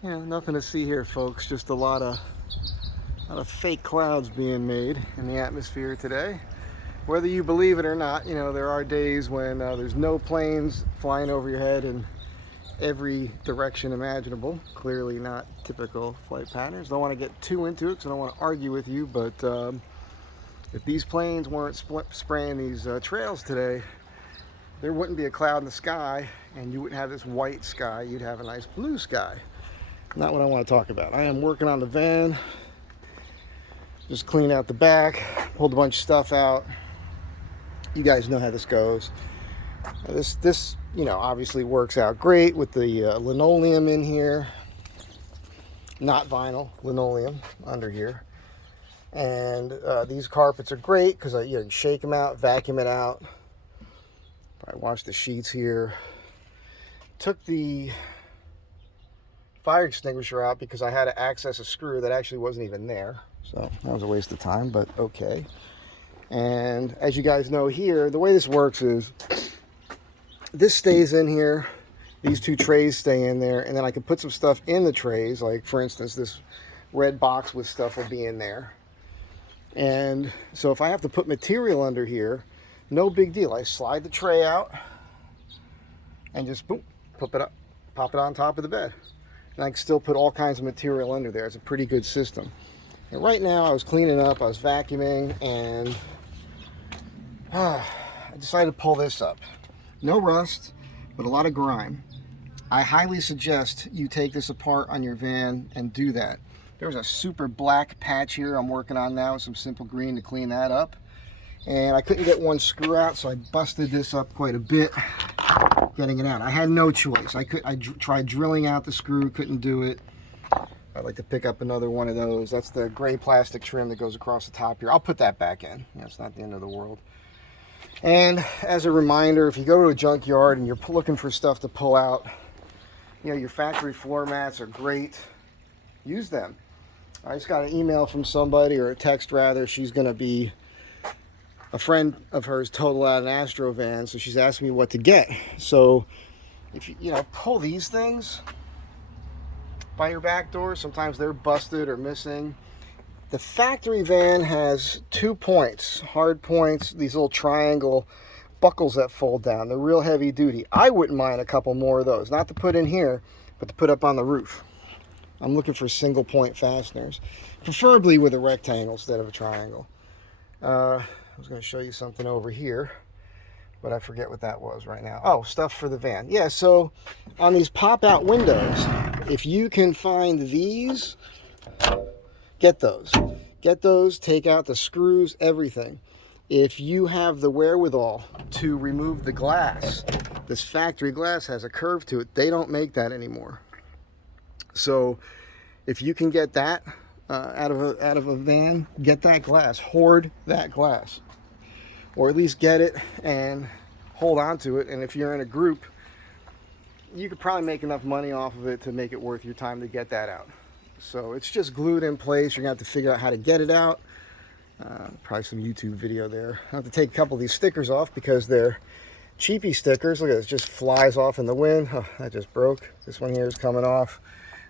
Yeah, nothing to see here, folks. Just a lot of fake clouds being made in the atmosphere today. Whether you believe it or not, you know, there are days when there's no planes flying over your head in every direction imaginable. Clearly not typical flight patterns. Don't want to get too into it because I don't want to argue with you, but if these planes weren't spraying these trails today, there wouldn't be a cloud in the sky and you wouldn't have this white sky. You'd have a nice blue sky. Not what I want to talk about. I am working on the van. Just cleaned out the back, pulled a bunch of stuff out. You guys know how this goes. This you know, obviously works out great with the linoleum in here. Not vinyl, linoleum under here. And these carpets are great because you can shake them out, vacuum it out. I washed the sheets here. Took the fire extinguisher out because I had to access a screw that actually wasn't even there. So that was a waste of time, but okay. And as you guys know here, the way this works is this stays in here. These two trays stay in there, and then I can put some stuff in the trays. Like, for instance, this red box with stuff will be in there. And so if I have to put material under here, no big deal. I slide the tray out and just boom, pop it on top of the bed. And I can still put all kinds of material under there. It's a pretty good system. And right now I was cleaning up, I was vacuuming, and I decided to pull this up. No rust, but a lot of grime. I highly suggest you take this apart on your van and do that. There's a super black patch here I'm working on now with some simple green to clean that up. And I couldn't get one screw out, so I busted this up quite a bit, getting it out. I had no choice. I tried drilling out the screw, couldn't do it. I'd like to pick up another one of those. That's the gray plastic trim that goes across the top here. I'll put that back in. You know, it's not the end of the world. And as a reminder, if you go to a junkyard and you're looking for stuff to pull out, you know, your factory floor mats are great. Use them. I just got an email from somebody, or a text rather. She's going to be, a friend of hers totaled out an Astro van, so she's asking me what to get. So if you know, pull these things by your back door, sometimes they're busted or missing. The factory van has 2 points, hard points, these little triangle buckles that fold down. They're real heavy duty. I wouldn't mind a couple more of those, not to put in here, but to put up on the roof. I'm looking for single point fasteners, preferably with a rectangle instead of a triangle. I was going to show you something over here, but I forget what that was right now. Oh, stuff for the van. Yeah, so on these pop-out windows, if you can find these, get those. Get those, take out the screws, everything. If you have the wherewithal to remove the glass, this factory glass has a curve to it. They don't make that anymore. So if you can get that out of a van, get that glass, hoard that glass, or at least get it and hold on to it. And if you're in a group, you could probably make enough money off of it to make it worth your time to get that out. So it's just glued in place. You're gonna have to figure out how to get it out. Probably some YouTube video there. I have to take a couple of these stickers off because they're cheapy stickers. Look at this, just flies off in the wind. Oh, that just broke. This one here is coming off.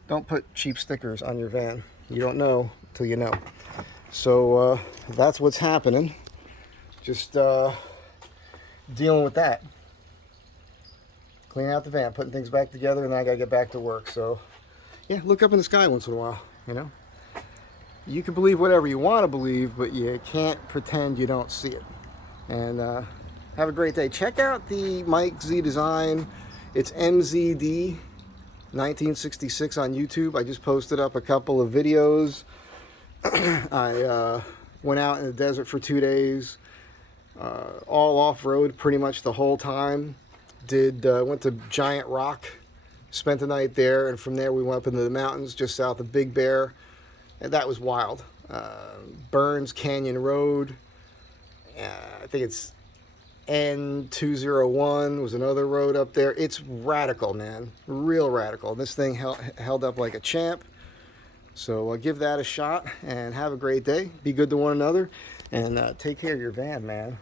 Don't put cheap stickers on your van. You don't know until you know. So that's what's happening. Just dealing with that. Cleaning out the van, putting things back together, and then I gotta get back to work. So yeah, look up in the sky once in a while, you know. You can believe whatever you want to believe, but you can't pretend you don't see it. And have a great day. Check out the Mike Z design. It's MZD 1966 on YouTube. I just posted up a couple of videos. I went out in the desert for 2 days, all off-road pretty much the whole time. Went to Giant Rock, spent the night there, and from there we went up into the mountains just south of Big Bear, and that was wild. Burns Canyon Road, I think it's N201 was another road up there. It's radical, man, real radical. This thing held up like a champ. So give that a shot and have a great day. Be good to one another, and take care of your van, man.